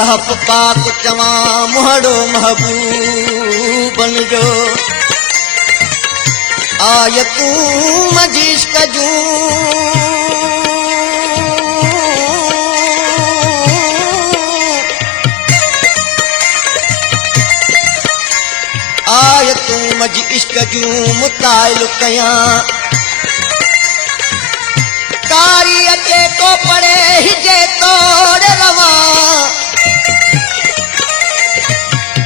साहब पाक चवा मुहड़ो महबूबन जो आय तू मजीश कजू आय तू मजी इश्क जू मुताइल कया कारी अचे को पड़े हिजे तोड़ रवा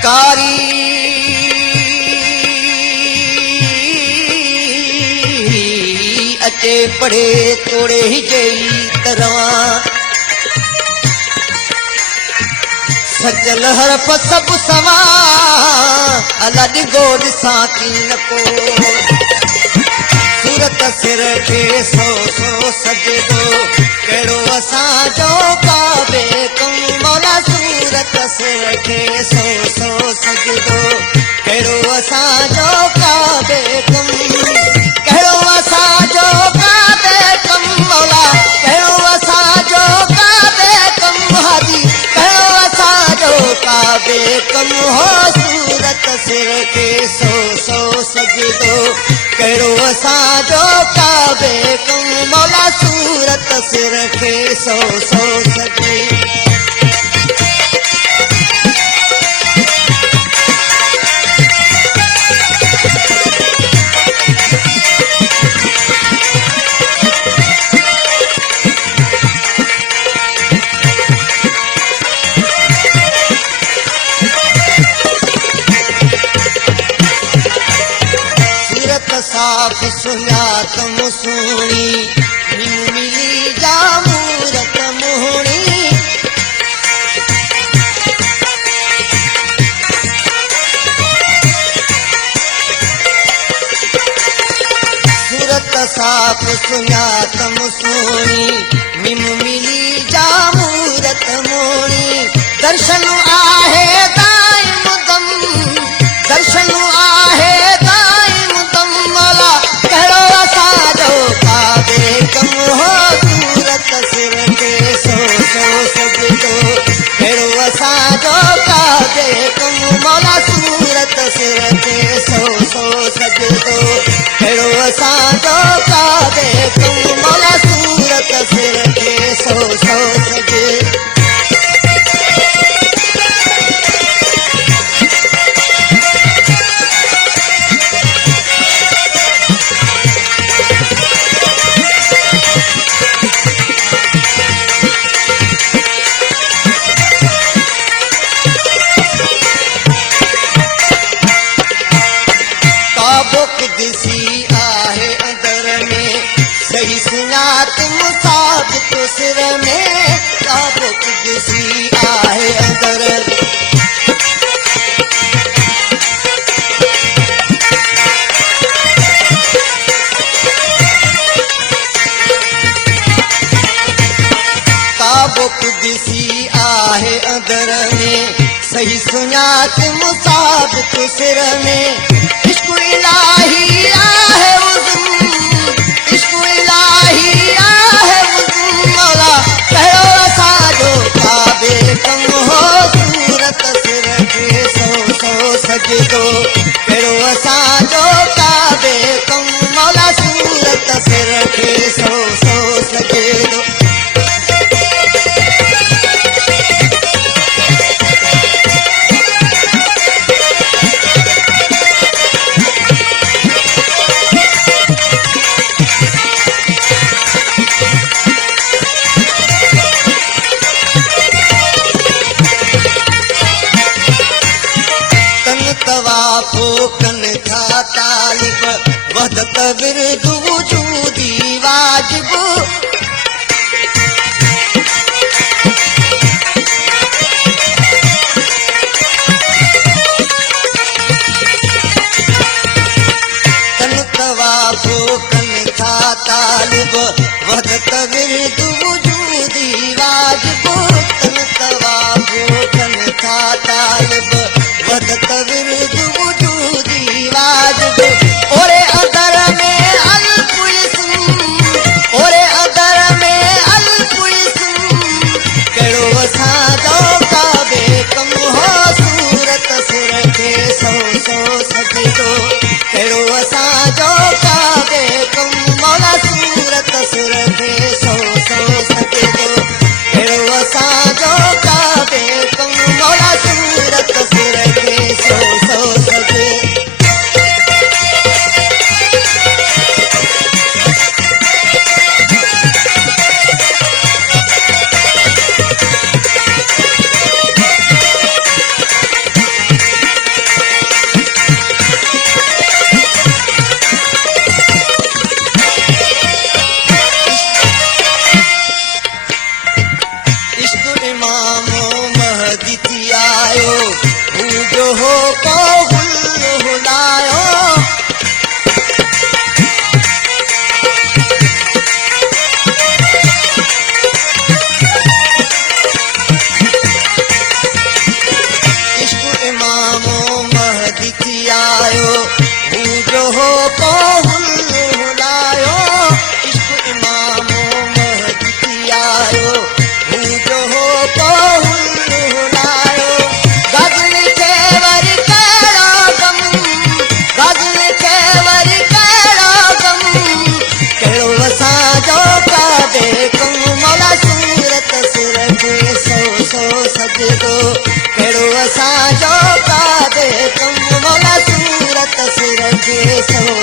कारी अचे पड़े तोड़े हिजे तरवा सजल हरफ सब सवा अलग गोड़ साकिन को सूरत सिर के सो सो सजदो कड़ो असा जो काबे कम मौला सूरत सिर के सो सो सजदो कड़ो असा जो काबे कम कड़ो असा जो काबे कम मौला कड़ो असा जो काबे कम हादी कड़ो असा जो काबे कम हो सूरत सिर के सो सो सजदो कड़ो असा जो काबे कम मौला सूरत सिर के सो सो सजे साफ सुञात मुसूणी मिली जामूरत मोहणी सूरत साफ सुञात मुसूणी मिली जामूरत मोहणी दर्शन आहे दाइम दम दर्शन आहे कड़ो असा जो काबे कम हो सूरत सिर के सो सो सजदो कड़ो असा जो काबे कम मौला सूरत सिर के सो सो सजदो कड़ो असा जो काबे कम मौला सूरत सिर के सो सो सजे दिसी आहे अंदर में सही सुञात मुसाबित सिर में ताबुक दिसी आहे अंदर ताबुक दिसी आहे अंदर में सही सुञात मुसाबित सिर में इश्क़ इलाही आहे उज़्म इश्क़ इलाही आहे उज़्म मौला कड़ो असा जो काबे कम हो सूरत सिर के सो सो सजदो कड़ो असा जो काबे कम मौला सूरत सिर के सो सो सजदो कन था तालिब वहदत विरद वजूदी वाजिब तन तवाफो कन था तालिब वहदत विरद वजूदी वाजिब तन तवाफो कन था तालिब वहदत विरद वजूदी वाजिब ओरे अंदर में अल्पुइस्म ओरे अंदर में अल्पुइस्म कड़ो असा जो काबे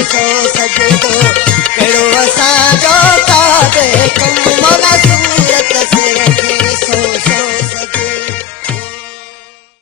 सो सजदो कहिड़ो असांजो काबे कम